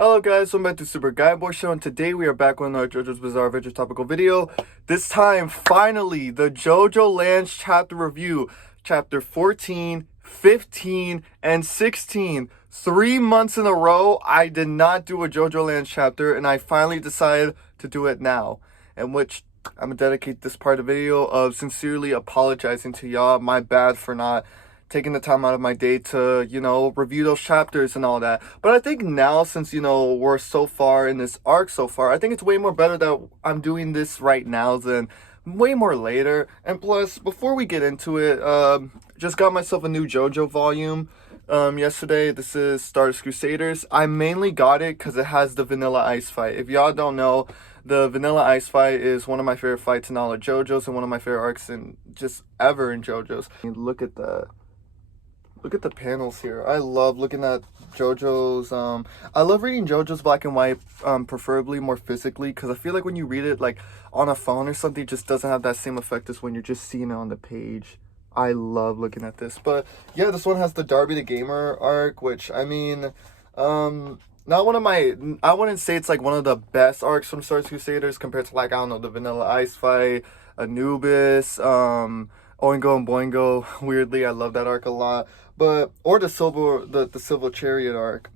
Hello guys, welcome back to Super Guy Boy Show, and today we are back with another JoJo's Bizarre Adventure topical video. This time, finally, the Jojolands chapter review. Chapter 14, 15, and 16. 3 months in a row, I did not do a Jojolands chapter, and I finally decided to do it now. In which I'm gonna dedicate this part of the video of sincerely apologizing to y'all. My bad for not taking the time out of my day to, review those chapters and all that. But I think now, since, we're so far in this arc so far, I think it's way more better that I'm doing this right now than way more later. And plus, before we get into it, just got myself a new JoJo volume yesterday. This is Stardust Crusaders. I mainly got it because it has the Vanilla Ice fight. If y'all don't know, the Vanilla Ice fight is one of my favorite fights in all of JoJo's and one of my favorite arcs in just ever in JoJo's. Look at that. Look at the panels here. I love looking at JoJo's. I love reading JoJo's black and white, preferably more physically, because I feel like when you read it like on a phone or something, it just doesn't have that same effect as when you're just seeing it on the page. I love looking at this. But yeah, this one has the Darby the Gamer arc, which, I mean, not one of my, I wouldn't say it's like one of the best arcs from Stardust Crusaders compared to, like, I don't know, the Vanilla Ice fight, Anubis, Oingo and Boingo. Weirdly, I love that arc a lot. But, or the Silver Chariot arc,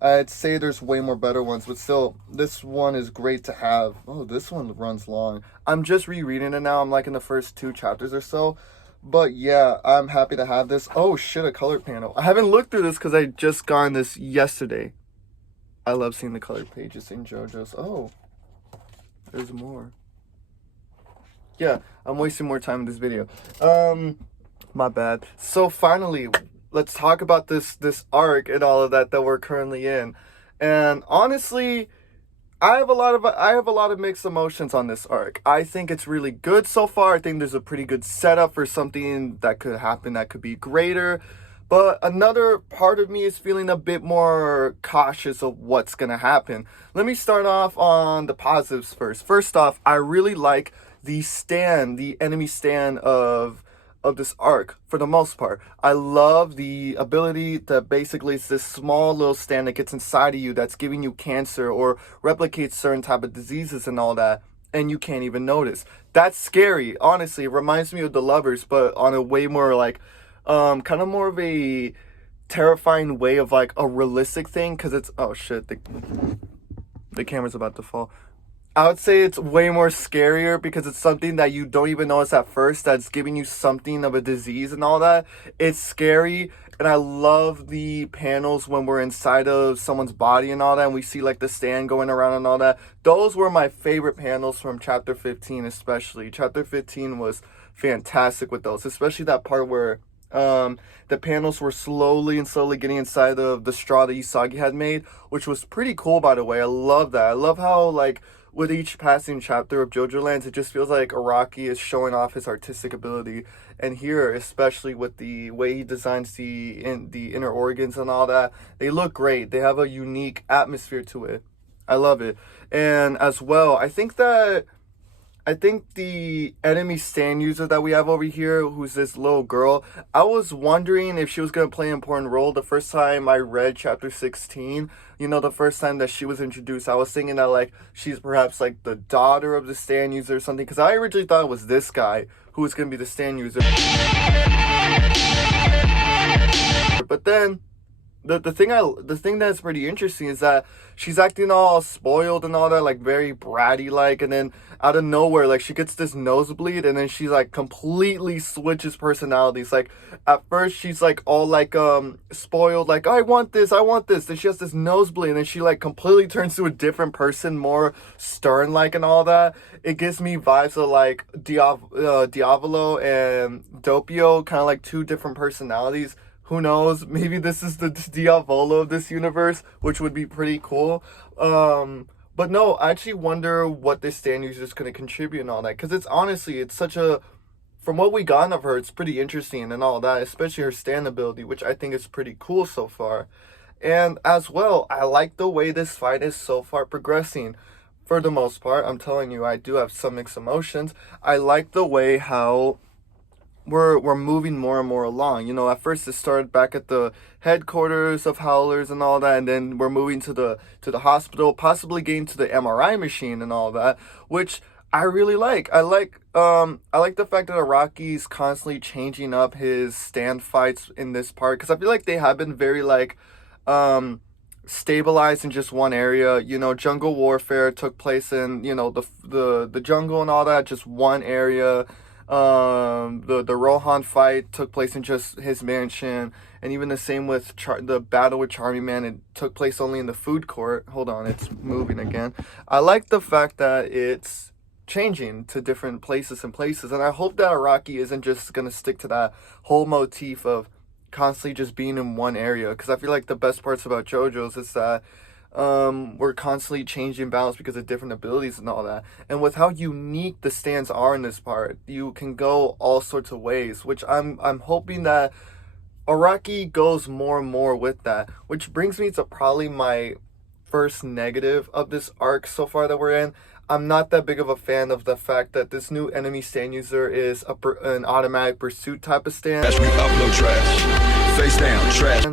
I'd say there's way more better ones, but still, this one is great to have. Oh, this one runs long. I'm just rereading it now. I'm like in the first 2 chapters or so. But yeah, I'm happy to have this. Oh shit, a colored panel. I haven't looked through this because I just got this yesterday. I love seeing the colored pages in JoJo's. Oh, there's more. Yeah, I'm wasting more time in this video. My bad. So finally, let's talk about this arc and all of that we're currently in. And honestly, I have a lot of mixed emotions on this arc. I think it's really good so far. I think there's a pretty good setup for something that could happen that could be greater. But another part of me is feeling a bit more cautious of what's going to happen. Let me start off on the positives first. First off, I really like the enemy stand of this arc for the most part. I love the ability that basically it's this small little stand that gets inside of you that's giving you cancer or replicates certain type of diseases and all that, and you can't even notice. That's scary. Honestly, it reminds me of The Lovers, but on a way more like kind of more of a terrifying way of like a realistic thing, because it's, oh shit, the camera's about to fall. I would say it's way more scarier because it's something that you don't even notice at first that's giving you something of a disease and all that. It's scary, and I love the panels when we're inside of someone's body and all that, and we see like the stand going around and all that. Those were my favorite panels from Chapter 15 especially. Chapter 15 was fantastic with those, especially that part where the panels were slowly getting inside of the straw that Usagi had made, which was pretty cool, by the way. I love that. I love how, like, with each passing chapter of Jojolands, it just feels like Araki is showing off his artistic ability. And here, especially with the way he designs the inner organs and all that, they look great. They have a unique atmosphere to it. I love it. And as well, I think the enemy stand user that we have over here, who's this little girl, I was wondering if she was going to play an important role. The first time I read Chapter 16, the first time that she was introduced, I was thinking that, like, she's perhaps, like, the daughter of the stand user or something, because I originally thought it was this guy who was going to be the stand user. But then, the thing that's pretty interesting is that she's acting all spoiled and all that, like very bratty like, and then out of nowhere, like, she gets this nosebleed, and then she like completely switches personalities. Like, at first she's like all like spoiled, like, I want this, then she has this nosebleed, and then she like completely turns to a different person, more stern like and all that. It gives me vibes of like Diavolo and Doppio, kind of like 2 different personalities. Who knows? Maybe this is the Diavolo of this universe, which would be pretty cool. But no, I actually wonder what this stand user is going to contribute and all that. Because it's such a, from what we got of her, it's pretty interesting and all that. Especially her stand ability, which I think is pretty cool so far. And as well, I like the way this fight is so far progressing. For the most part, I'm telling you, I do have some mixed emotions. I like the way how we're moving more and more along. You know, at first it started back at the headquarters of Howlers and all that, and then we're moving to the hospital, possibly getting to the MRI machine and all that, which I really like. I like the fact that Araki's constantly changing up his stand fights in this part, because I feel like they have been very like um stabilized in just one area. You know, jungle warfare took place in, you know, the jungle and all that, just one area. The Rohan fight took place in just his mansion, and even the same with the battle with Charming Man. It took place only in the food court. Hold on, it's moving again. I like the fact that it's changing to different places, and I hope that Araki isn't just gonna stick to that whole motif of constantly just being in one area, because I feel like the best parts about JoJo's is that we're constantly changing balance because of different abilities and all that. And with how unique the stands are in this part, you can go all sorts of ways, which I'm hoping that Araki goes more and more with that. Which brings me to probably my first negative of this arc so far that we're in. I'm not that big of a fan of the fact that this new enemy stand user is an automatic pursuit type of stand. Trash, we upload trash. Face down, trash.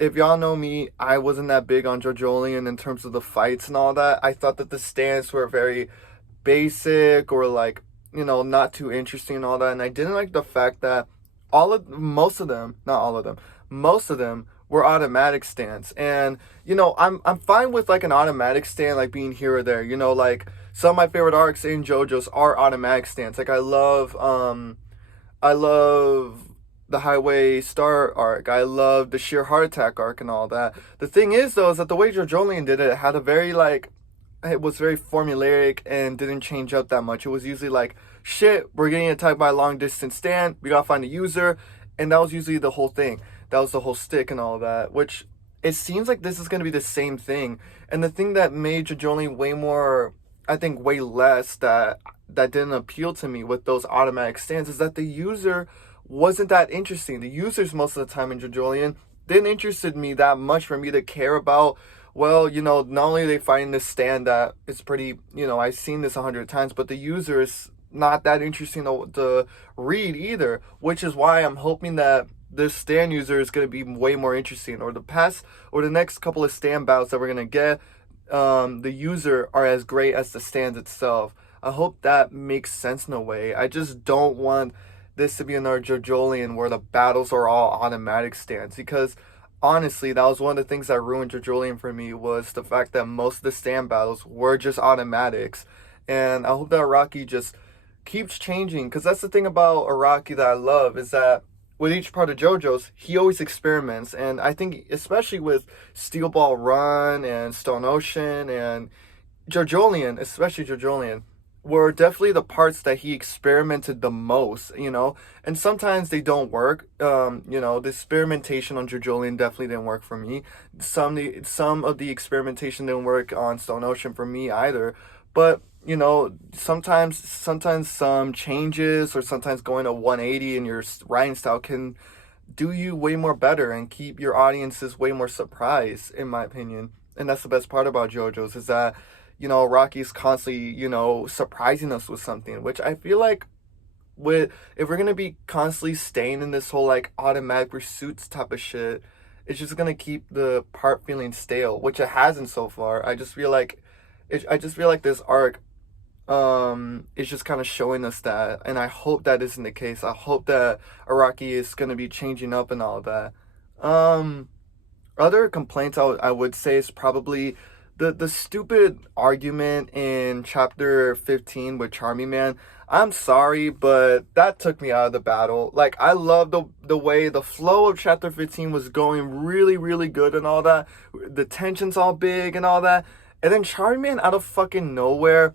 If y'all know me, I wasn't that big on Jojolands in terms of the fights and all that. I thought that the stands were very basic, or like, you know, not too interesting and all that. And I didn't like the fact that most of them, not all of them, most of them were automatic stands. And, you know, I'm fine with like an automatic stand, like being here or there. You know, like some of my favorite arcs in JoJo's are automatic stands. Like I love the Highway Star arc. I love the Sheer Heart Attack arc and all that. The thing is, though, is that the way Jojolands did it had a very, like, it was very formulaic and didn't change up that much. It was usually like, shit, we're getting attacked by a long distance stand, we gotta find a user, and that was usually the whole thing. That was the whole stick and all that, which it seems like this is gonna be the same thing. And the thing that made Jojolands way more, I think way less, that didn't appeal to me with those automatic stands, is that the user wasn't that interesting. The users most of the time in Jojolands didn't interested me that much for me to care about. Well, you know, not only are they finding this stand that it's pretty, you know, I've seen this 100 times, but the user is not that interesting to read either, which is why I'm hoping that this stand user is going to be way more interesting, or the next couple of stand bouts that we're going to get, the user are as great as the stand itself. I hope that makes sense in a way. I just don't want this to be another Jojolands where the battles are all automatic stands, because honestly, that was one of the things that ruined Jojolands for me, was the fact that most of the stand battles were just automatics. And I hope that Araki just keeps changing, because that's the thing about Araki that I love, is that with each part of JoJo's, he always experiments. And I think especially with Steel Ball Run and Stone Ocean and Jojolands, especially Jojolands, were definitely the parts that he experimented the most, you know, and sometimes they don't work. You know, the experimentation on Jojolands definitely didn't work for me. Some of the experimentation didn't work on Stone Ocean for me either. But, you know, sometimes some changes, or sometimes going to 180 in your writing style can do you way more better and keep your audiences way more surprised, in my opinion. And that's the best part about JoJo's, is that, you know, Rocky's constantly, you know, surprising us with something, which I feel like if we're gonna be constantly staying in this whole like automatic pursuits type of shit, it's just gonna keep the part feeling stale, which it hasn't so far. I just feel like this arc is just kind of showing us that, and I hope that isn't the case. I hope that Araki is gonna be changing up and all of that. Other complaints I would say is probably the stupid argument in chapter 15 with Charming Man. I'm sorry, but that took me out of the battle. Like, I love the way the flow of chapter 15 was going really, really good and all that. The tension's all big and all that. And then Charming Man out of fucking nowhere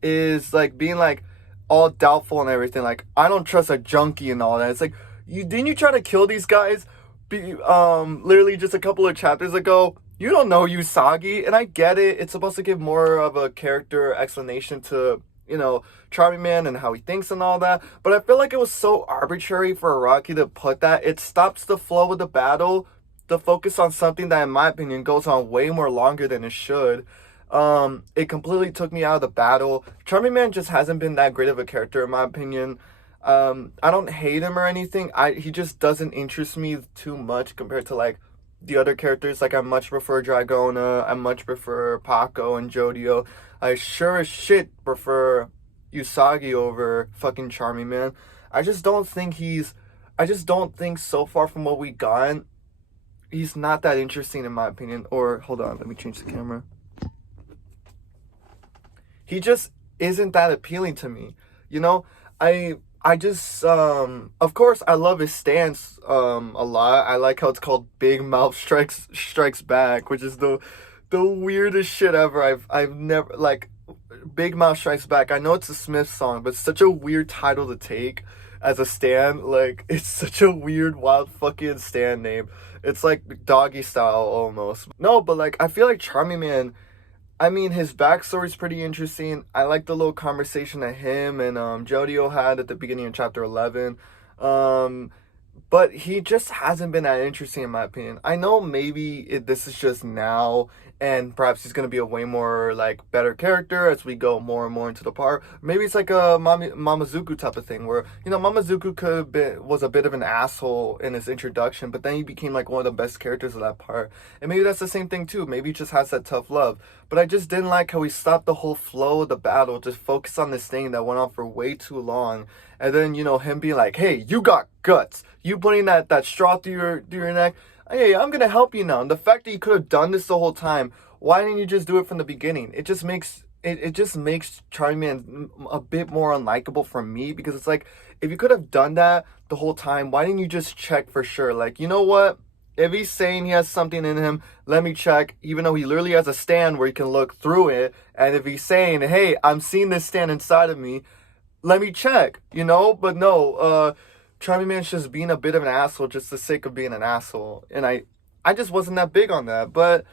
is like being like all doubtful and everything. Like, I don't trust a junkie and all that. It's like, didn't you try to kill these guys literally just a couple of chapters ago? You don't know Usagi, and I get it. It's supposed to give more of a character explanation to, you know, Charming Man and how he thinks and all that. But I feel like it was so arbitrary for Araki to put that. It stops the flow of the battle to focus on something that, in my opinion, goes on way more longer than it should. It completely took me out of the battle. Charming Man just hasn't been that great of a character, in my opinion. I don't hate him or anything. He just doesn't interest me too much compared to like the other characters. Like I much prefer Dragona, I much prefer Paco and Jodio. I sure as shit prefer Usagi over fucking Charming Man. I just don't think I just don't think so far from what we got, he's not that interesting in my opinion. Or hold on, let me change the camera. He just isn't that appealing to me. You know, I just of course I love his stance a lot. I like how it's called Big Mouth Strikes Back, which is the weirdest shit ever. I've never like Big Mouth Strikes Back. I know it's a Smith song, but it's such a weird title to take as a stan. Like it's such a weird, wild fucking stan name. It's like doggy style almost. No, but like I feel like Charming Man, I mean, his backstory's pretty interesting. I like the little conversation that him and Jodio had at the beginning of chapter 11. Um, but he just hasn't been that interesting in my opinion. I know maybe this is just now, and perhaps he's gonna be a way more like better character as we go more and more into the part. Maybe it's like a Mamazuku type of thing where Mamazuku was a bit of an asshole in his introduction, but then he became like one of the best characters of that part. And maybe that's the same thing too. Maybe he just has that tough love. But I just didn't like how he stopped the whole flow of the battle, just focused on this thing that went on for way too long. And then, him being like, hey, you got guts. You putting that straw through your neck. Hey, I'm going to help you now. And the fact that you could have done this the whole time, why didn't you just do it from the beginning? It just makes Charlie Man a bit more unlikable for me, because it's like, if you could have done that the whole time, why didn't you just check for sure? Like, you know what? If he's saying he has something in him, let me check, even though he literally has a stand where you can look through it. And if he's saying, hey, I'm seeing this stand inside of me, let me check, But no, Charming Man's just being a bit of an asshole just for the sake of being an asshole. And I just wasn't that big on that. But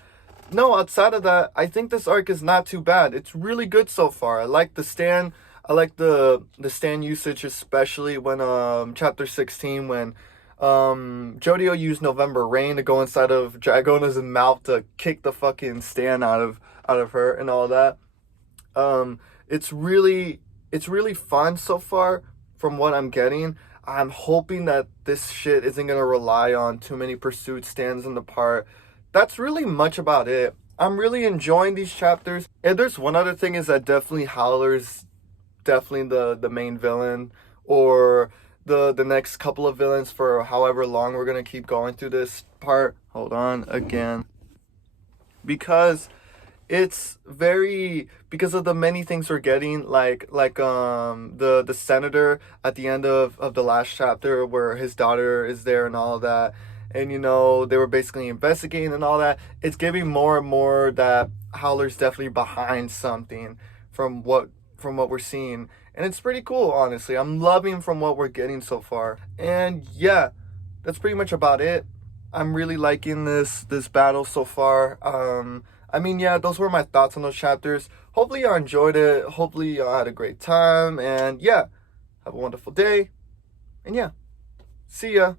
no, outside of that, I think this arc is not too bad. It's really good so far. I like the stand. I like the stand usage, especially when chapter 16, when Jodio used November Rain to go inside of Dragona's mouth to kick the fucking stand out of her and all that. It's really fun so far from what I'm getting. I'm hoping that this shit isn't going to rely on too many pursuit stands in the part. That's really much about it. I'm really enjoying these chapters. And there's one other thing, is that definitely Howler's definitely the main villain, or the next couple of villains for however long we're going to keep going through this part. Hold on again. Because because of the many things we're getting, like the senator at the end of the last chapter, where his daughter is there and all of that, and they were basically investigating and all that. It's giving more and more that Howler's definitely behind something from what we're seeing, and it's pretty cool, honestly. I'm loving from what we're getting so far. And yeah, that's pretty much about it. I'm really liking this battle so far. I mean, yeah, those were my thoughts on those chapters. Hopefully y'all enjoyed it. Hopefully y'all had a great time. And yeah, have a wonderful day. And yeah, see ya.